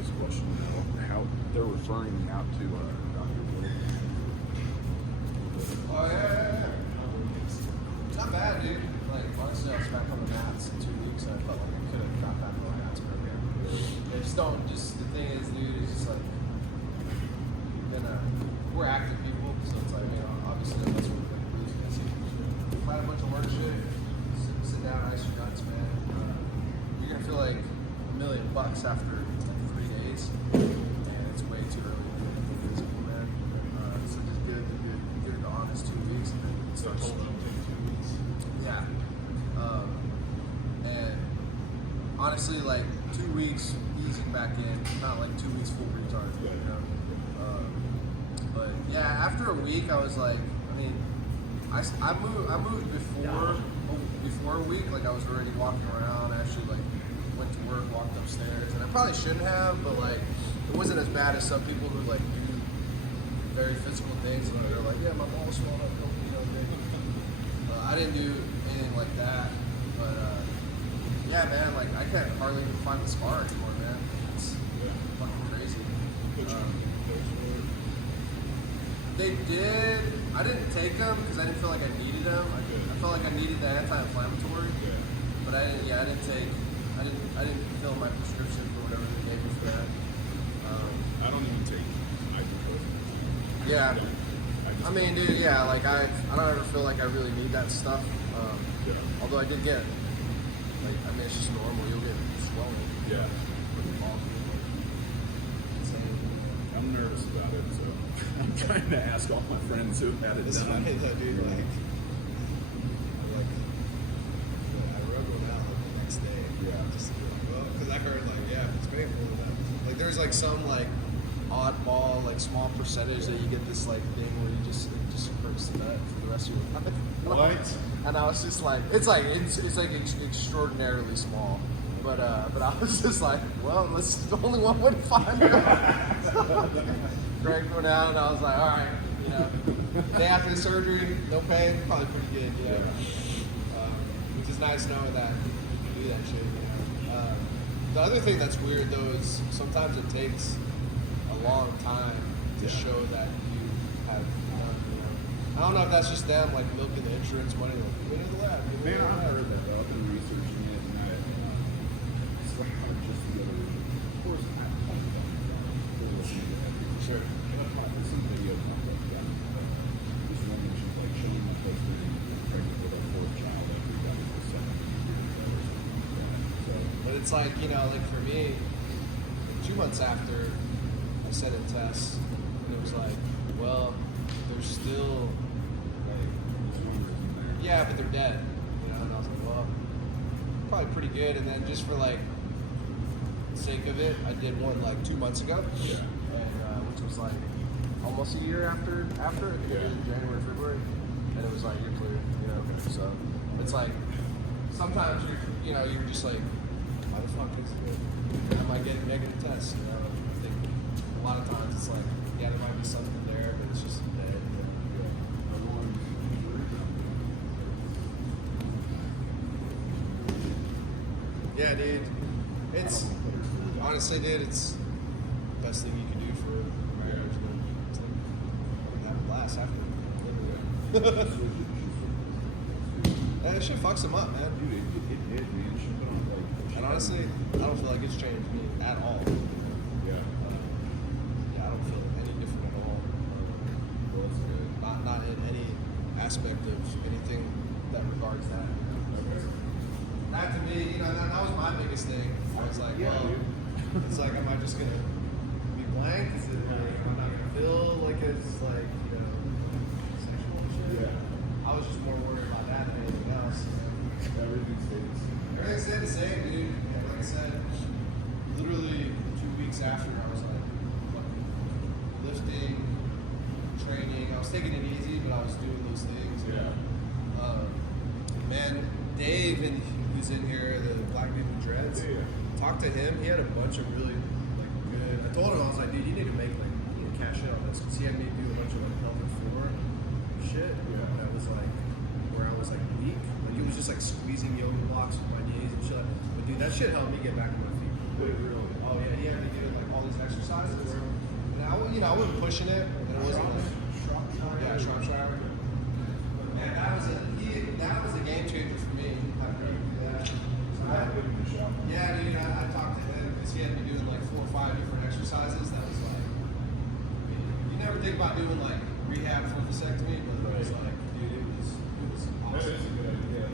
serious question. How they're referring me out to Dr. Wood. Oh, yeah. It's not bad, dude. Like, honestly, I was back on the mats in 2 weeks, and I felt like I could have got back on the mats program. They just don't, the thing is, dude, it's just like, we're active people, so it's like, obviously that's what we're going to do. Try a bunch of work shit, sit down, ice your guts, man. You're going to feel like $1 million after like 3 days, and it's way too early to do anything physical, man. So just give it the honest 2 weeks, and then start slowly. 2 weeks. Yeah. And honestly, like 2 weeks easing back in, not like 2 weeks full retard, you know? But yeah, after a week, I was like, I moved before a week. Like I was already walking around. I actually like went to work, walked upstairs, and I probably shouldn't have, but like it wasn't as bad as some people who like do very physical things and they're like, yeah, my balls swelled up. I didn't do anything like that, but yeah, man, like I can't hardly even find the spar anymore, man. It's fucking crazy. They did. I didn't take them because I didn't feel like I needed them. I felt like I needed the anti-inflammatory, but I didn't fill my prescription for whatever they gave me for that. I don't even take ibuprofen. Yeah. I mean, dude, yeah, like I don't ever feel like I really need that stuff. Although I did get, like, it's just normal. You'll get swelling. Yeah. Insane. I'm nervous about it, so I'm trying to ask all my friends who had it It's done. funny though, dude. Like, I rub one out like the next day. Yeah. Just well, because I heard like, yeah, if it's painful enough. Like, there's like some like oddball, like small percentage that you get this like thing where it just hurts the nut for the rest of your life. What? And I was just like, it's like extraordinarily small. But I was just like, well, this is the only one way to find it. Cranked one out, and I was like, all right, day after the surgery, no pain, probably pretty good, which is nice knowing that you can do that shit, The other thing that's weird though is sometimes it takes a long time to show that you have done, I don't know if that's just them like milking the insurance money, like, we need the lab. Man, I heard that though. I've been researching it, and it's like hard just to get a of course, I have to Sure. There's some video content about this woman, she's like showing my post being pregnant with her fourth child after that was the second year or something like that. So, But it's like, like for me, 2 months after I sent in tests, and it was like, well, they're still like, yeah, but they're dead, and I was like, well, probably pretty good. And then just for like the sake of it, I did one like 2 months ago, and which was like almost a year after January, February, and it was like you're clear, So it's like sometimes you're just like, why the fuck is it? Am I getting negative tests? I think a lot of times it's like, yeah, there might be something there, but it's just dead. Yeah, dude. It's honestly, dude, it's the best thing you can do for marriage. It's like have a blast after. Yeah, that shit fucks them up, man. dude, it did, man. She put on like. And honestly, I don't feel like it's changed me at all. Yeah. Yeah, I don't feel any different at all. Well, that's good. Not in any aspect of anything that regards that. That to me, that was my biggest thing. I was like, Yeah, well, dude. it's like, am I just gonna be blank? Is it like I'm not gonna feel like it's like sexual and shit? Yeah. I was just more worried about that than anything else. Everything stays. Everything stayed the same, dude. Like I said, literally 2 weeks after, I was like fucking lifting, training. I was taking it easy, but I was doing those things. Yeah. Man, Dave, who's in here, the black dude with dreads. Yeah. Talked to him. He had a bunch of really like good. I told him, I was like, dude, you need to cash in on this, because he had me do a bunch of like pelvic floor shit. Yeah. That was like where I was like weak. Like it was just like squeezing yoga blocks with my knees and shit. But dude, that shit helped me get back on my feet. Oh yeah, he had me doing like all these exercises, and I wasn't pushing it, and it wasn't like, yeah, Shropshire. Man, that was a game changer for me. Yeah, dude, I talked to him because he had me doing like 4 or 5 different exercises. That was like, you never think about doing like rehab for vasectomy, but it was like, dude, it was awesome. That is a good idea.